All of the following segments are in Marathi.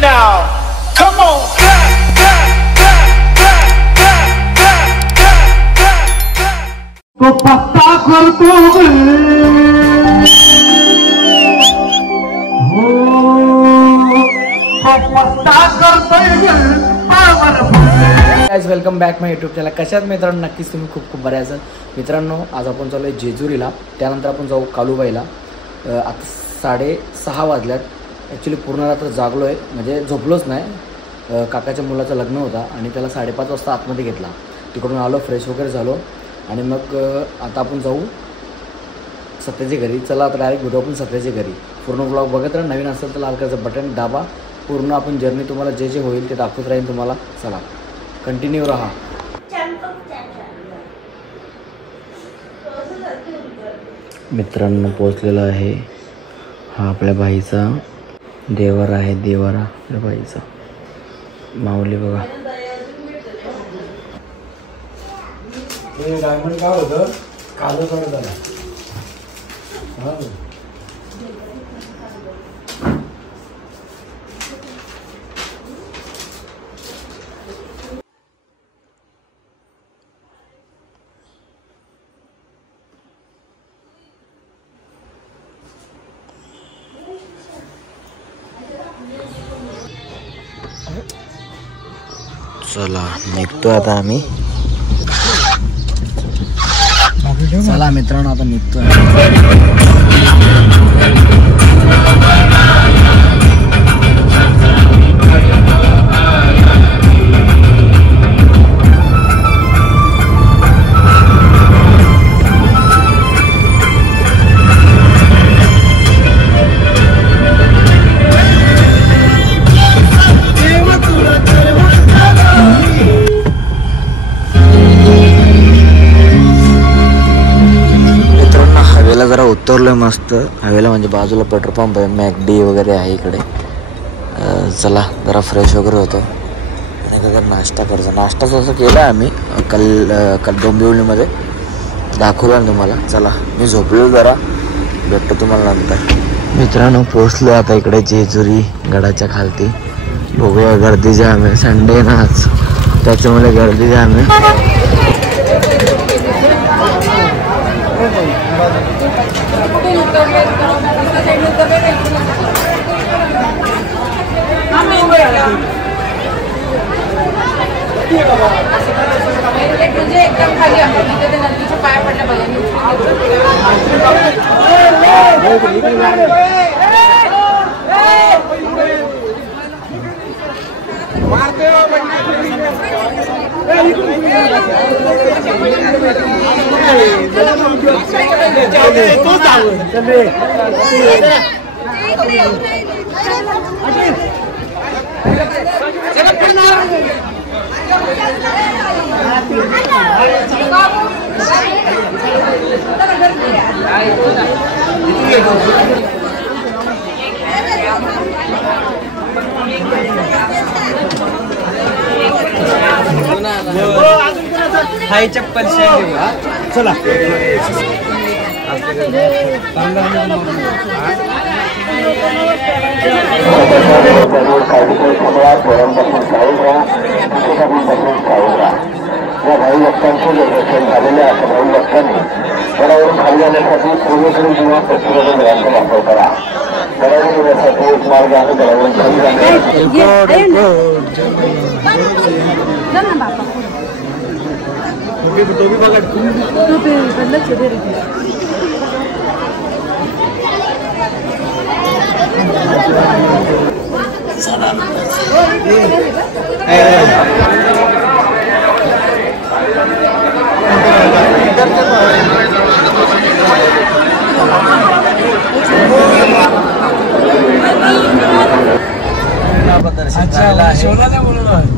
Now, come on, clap, clap, clap, clap, clap, clap, clap, clap, clap. तो पत्ता करतो हो, तो पत्ता करतोय गाइस वेलकम बॅक माय यूट्यूब चॅनल. कशात मित्रांनो, नक्कीच तुम्ही खूप खूप बरे असाल. मित्रांनो, आज आपण चालू आहे जेजुरीला, त्यानंतर आपण जाऊ कालूबाईला. आता 6:30 वाजल्यात. ॲक्च्युली पूर्ण रात्र जागलो आहे, म्हणजे झोपलोच नाही. काकाच्या मुलाचं लग्न होता आणि त्याला 5:30 वाजता आतमध्ये घेतला. तिकडून आलो, फ्रेश वगैरे झालो आणि मग आता आपण जाऊ सत्याच्या घरी. चला आता डायरेक्ट भेटू आपण सत्याच्या घरी. पूर्ण ब्लॉग बघत राहा. नवीन असेल तर लाल कलरचं बटन दाबा. पूर्ण आपण जर्नी तुम्हाला जे जे होईल ते दाखवत राहील तुम्हाला. चला कंटिन्यू राहा. मित्रांनो, पोचलेला आहे. हा आपल्या बाईचा देवर आहे. देवारा आपल्या बाईचा माऊली बघा. डायमंड काय होतं काल झाला. चला निघतोय आता आम्ही. चला मित्रांनो, आता निघतोय. जरा उतरलोय मस्त हवेला, म्हणजे बाजूला पेट्रोल पंप आहे, मॅकडी वगैरे आहे इकडे. चला जरा फ्रेश वगैरे होतो आणि जरा नाश्ता करायचा. नाश्ता जसं केला आम्ही कल डोंबिवलीमध्ये, दाखवलं तुम्हाला. चला मी झोपलो जरा, भेटतो तुम्हाला नंतर. मित्रांनो, पोचलो आता इकडे जेजुरी गडाच्या खालती. बघूया, गर्दी जाम आहे, संडे ना आज, त्याच्यामुळे गर्दी जाम आहे. म्हणजे एकदम खाली आहे तिथे नदीच्या पाया पडल्या पाहिजे. हाय चप्पल चला. या भाई भक्तांचे दर्शन झालेले अशा भाई भक्तांनी गडावरून खाली जाण्यासाठी पूर्वेकडे किंवा पश्चिमेकडे गडाचा वापर करा. गडावर येण्यासाठी एक मार्ग आहे गडावरून खाली जाण्यासाठी.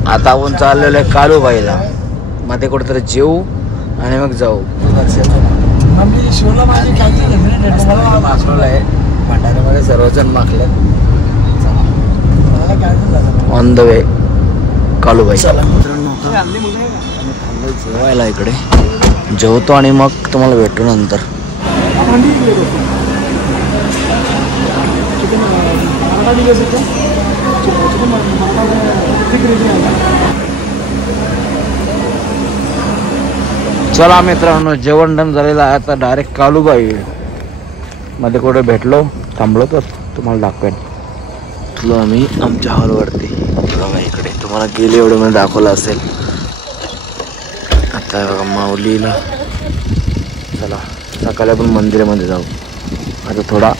आता आपण चाललेलो आहे कालूबाईला. मध्ये कुठेतरी जेऊ आणि मग जाऊ. शोला माझी माखवलं आहे भंडाऱ्यामध्ये सर्वजण माखले ऑन द वे कालूबाई. चला मित्रांनो जेवायला इकडे जेवतो आणि मग तुम्हाला भेटू नंतर. चला मित्रांनो जेवण डन झालेलं आहे. आता डायरेक्ट कालूबाई मध्ये कुठे भेटलो थांबलो तर तुम्हाला दाखवेन. चलो आम्ही आमच्या हॉलवरती बघा इकडे तुम्हाला गेले एवढं मला दाखवलं असेल. आता बघा माऊलीला चला सकाळी आपण मंदिरामध्ये जाऊ. आता थोडा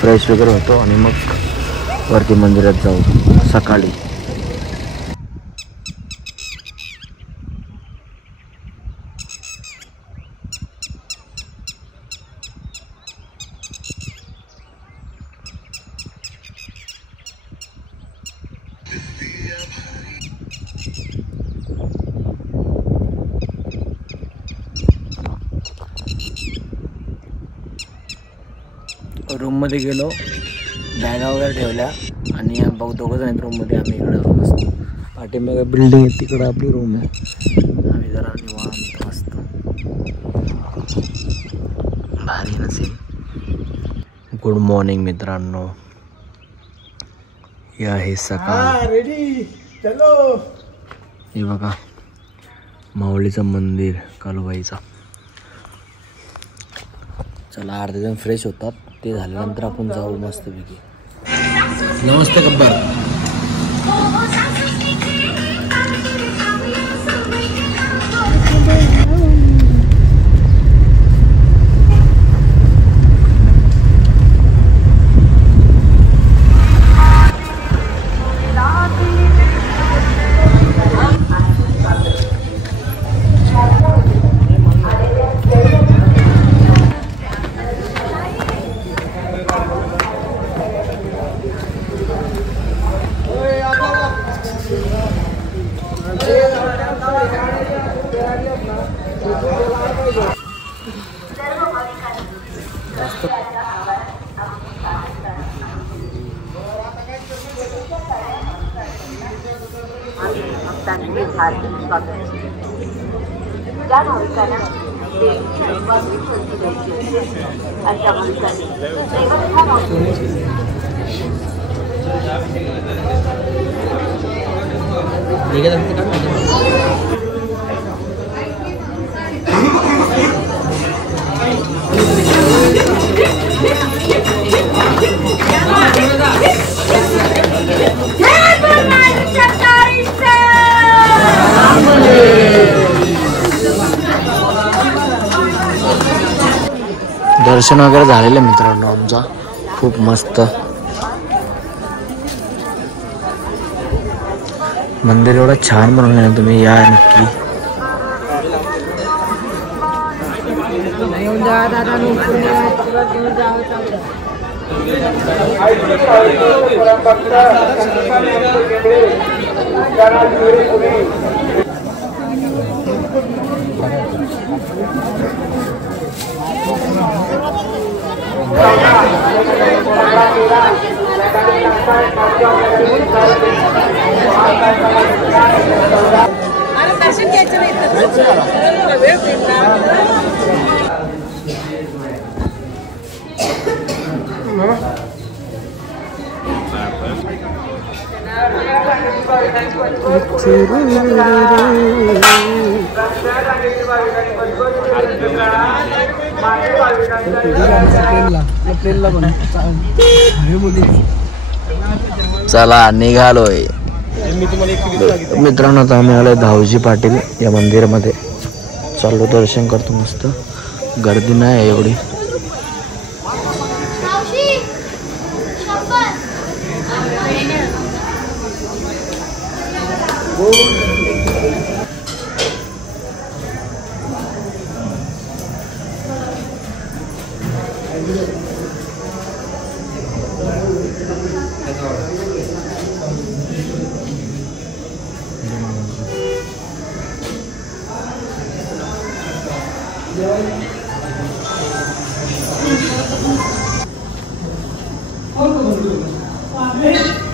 फ्रेश वगैरे होतो आणि मग वरती मंदिरात जाऊ सकाळी. रूममध्ये गेलो बॅगा वगैरे ठेवल्या आणि बघ दोघं जण रूममध्ये. आम्ही इकडे रूम असतो पाठीमागे बिल्डिंग आहे तिकडं आपली रूम आहे. आम्ही जरा निवांत मस्त भारी नसेल. गुड मॉर्निंग मित्रांनो. हे आहे सकाळ. हे बघा माऊलीचं मंदिर कालूबाईचा. चला अर्धे जण फ्रेश होतात ते झाल्यानंतर आपण जाऊ मस्तपैकी. नमस्ते गब्बर. दर्शन वगैरे झालेलं मित्रांनो आमचा खूप मस्त. मंदिर एवढं छान बनवलं आहे. तुम्ही या नक्की. दर्शन घ्यायचं चला निघालोय मित्रांनो. आता आम्ही आलोय धावजी पाटील या मंदिरामध्ये. चाललो दर्शन करतो मस्त. गर्दी नाही एवढी. कोण